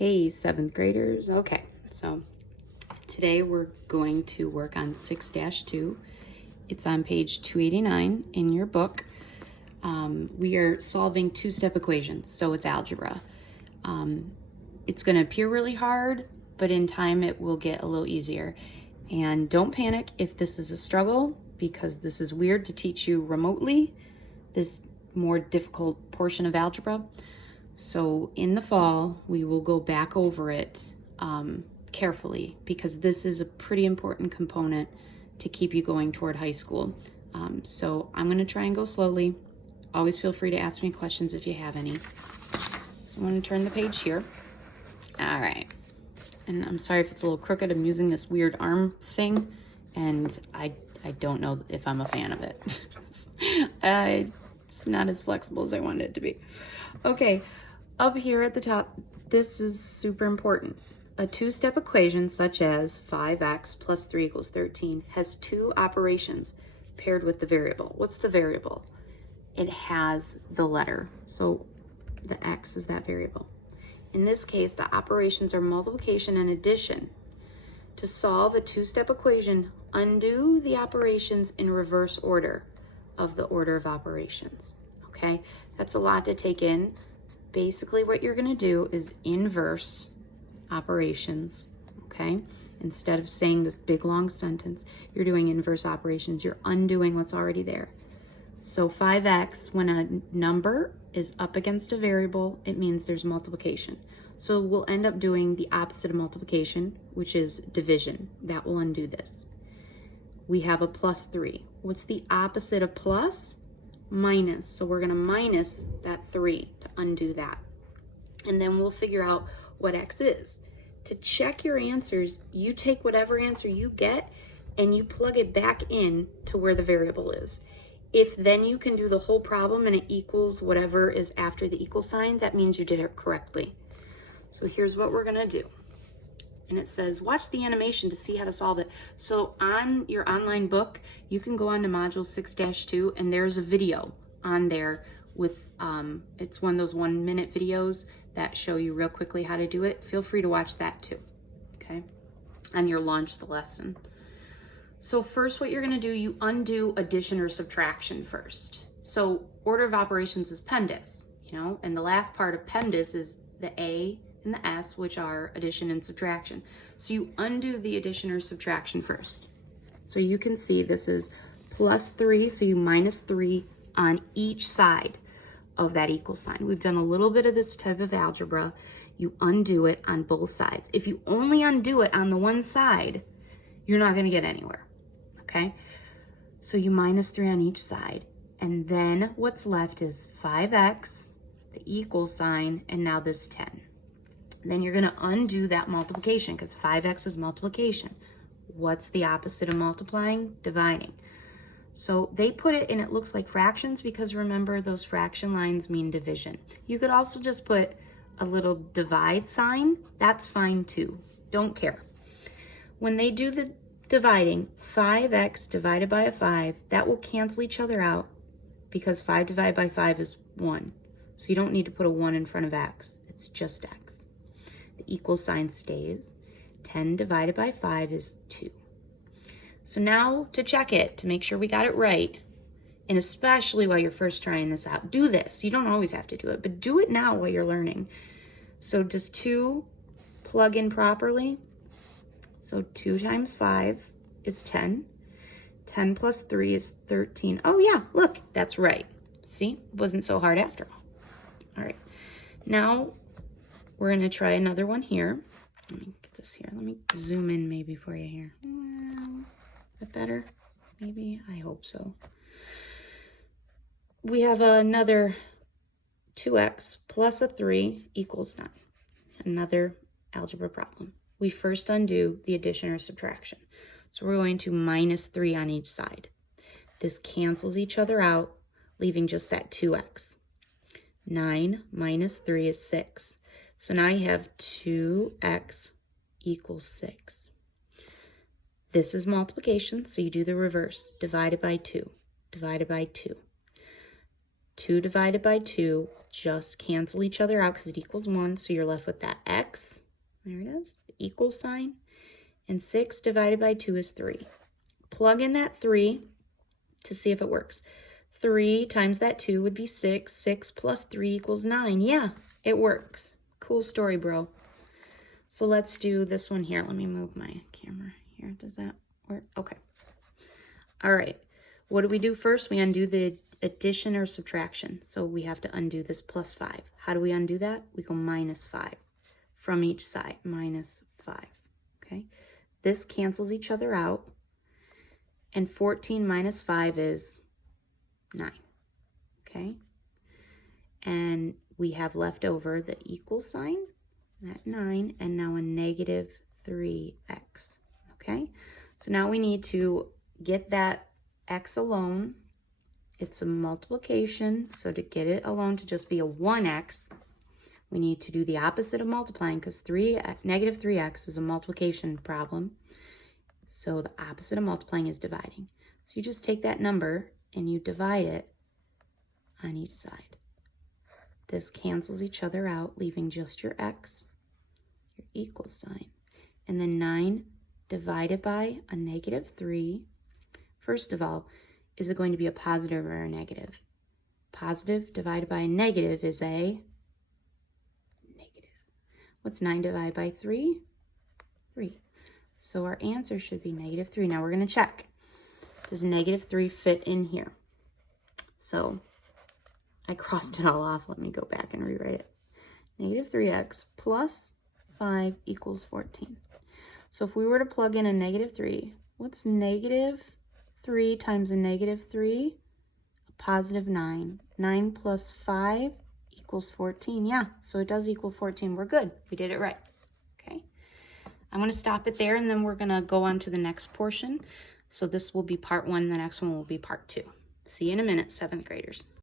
Hey, seventh graders. Okay, so today we're going to work on 6-2. It's on page 289 in your book. We are solving two-step equations, so it's algebra. It's going to appear really hard, but in time it will get a little easier. And don't panic if this is a struggle, because this is weird to teach you remotely, this more difficult portion of algebra. So in the fall, we will go back over it carefully, because this is a pretty important component to keep you going toward high school. So I'm going to try and go slowly. Always feel free to ask me questions if you have any. So I'm going to turn the page here. All right. And I'm sorry if it's a little crooked. I'm using this weird arm thing, and I don't know if I'm a fan of it. It's not as flexible as I wanted it to be. Okay. Up here at the top, this is super important. A two-step equation such as 5x plus 3 equals 13 has two operations paired with the variable. What's the variable? It has the letter. So the x is that variable. In this case, the operations are multiplication and addition. To solve a two-step equation, undo the operations in reverse order of the order of operations. Okay, that's a lot to take in. Basically, what you're going to do is inverse operations, okay? Instead of saying this big, long sentence, you're doing inverse operations. You're undoing what's already there. So 5x, when a number is up against a variable, it means there's multiplication. So we'll end up doing the opposite of multiplication, which is division. That will undo this. We have a plus 3. What's the opposite of plus? Minus. So we're going to minus that 3 to undo that. And then we'll figure out what x is. To check your answers, you take whatever answer you get and you plug it back in to where the variable is. If then you can do the whole problem and it equals whatever is after the equal sign, that means you did it correctly. So here's what we're going to do. And it says, watch the animation to see how to solve it. So on your online book, you can go on to module 6-2, and there's a video on there with, it's one of those 1-minute videos that show you real quickly how to do it. Feel free to watch that too, okay? On your launch the lesson. So first what you're gonna do, you undo addition or subtraction first. So order of operations is PEMDAS, and the last part of PEMDAS is the A and the S, which are addition and subtraction. So you undo the addition or subtraction first. So you can see this is plus 3, so you minus 3 on each side of that equal sign. We've done a little bit of this type of algebra. You undo it on both sides. If you only undo it on the one side, you're not going to get anywhere, okay? So you minus 3 on each side, and then what's left is 5x, the equal sign, and now this 10. Then you're going to undo that multiplication, because 5x is multiplication. What's the opposite of multiplying? Dividing. So they put it and it looks like fractions, because remember, those fraction lines mean division. You could also just put a little divide sign. That's fine too. Don't care. When they do the dividing, 5x divided by a 5, that will cancel each other out, because 5 divided by 5 is 1. So you don't need to put a 1 in front of x. It's just x. The equal sign stays. 10 divided by 5 is 2. So now to check it, to make sure we got it right, and especially while you're first trying this out, do this. You don't always have to do it, but do it now while you're learning. So does 2 plug in properly? So 2 times 5 is 10. 10 plus 3 is 13. Oh yeah, look, that's right. See, it wasn't so hard after all. All right, now we're going to try another one here. Let me get this here. Let me zoom in maybe for you here. Well, is that better? Maybe. I hope so. We have another 2x plus a 3 equals 9. Another algebra problem. We first undo the addition or subtraction. So we're going to minus 3 on each side. This cancels each other out, leaving just that 2x. 9 minus 3 is 6. So now you have 2x equals 6. This is multiplication, so you do the reverse. Divided by 2. Divided by 2. 2 divided by 2 just cancel each other out because it equals 1. So you're left with that x. There it is, the equal sign. And 6 divided by 2 is 3. Plug in that 3 to see if it works. 3 times that 2 would be 6. 6 plus 3 equals 9. Yeah, it works. Cool story, bro. So let's do this one here. Let me move my camera here. Does that work? Okay. All right. What do we do first? We undo the addition or subtraction. So we have to undo this plus 5. How do we undo that? We go minus 5 from each side. Minus 5. Okay. This cancels each other out. And 14 minus 5 is 9. Okay. And we have left over the equal sign, that 9, and now a negative 3x. Okay. So now we need to get that x alone. It's a multiplication, so to get it alone to just be a 1x, we need to do the opposite of multiplying because negative 3x is a multiplication problem. So the opposite of multiplying is dividing. So you just take that number and you divide it on each side. This cancels each other out, leaving just your x, your equal sign. And then 9 divided by a negative 3. First of all, is it going to be a positive or a negative? Positive divided by a negative is a negative. What's 9 divided by 3? 3. So our answer should be negative 3. Now we're going to check. Does negative 3 fit in here? So I crossed it all off. Let me go back and rewrite it. Negative 3x plus 5 equals 14. So if we were to plug in a negative 3, what's negative 3 times a negative 3? A positive 9. 9 plus 5 equals 14. Yeah, so it does equal 14. We're good. We did it right. Okay. I'm going to stop it there, and then we're going to go on to the next portion. So this will be part 1. The next one will be part 2. See you in a minute, 7th graders.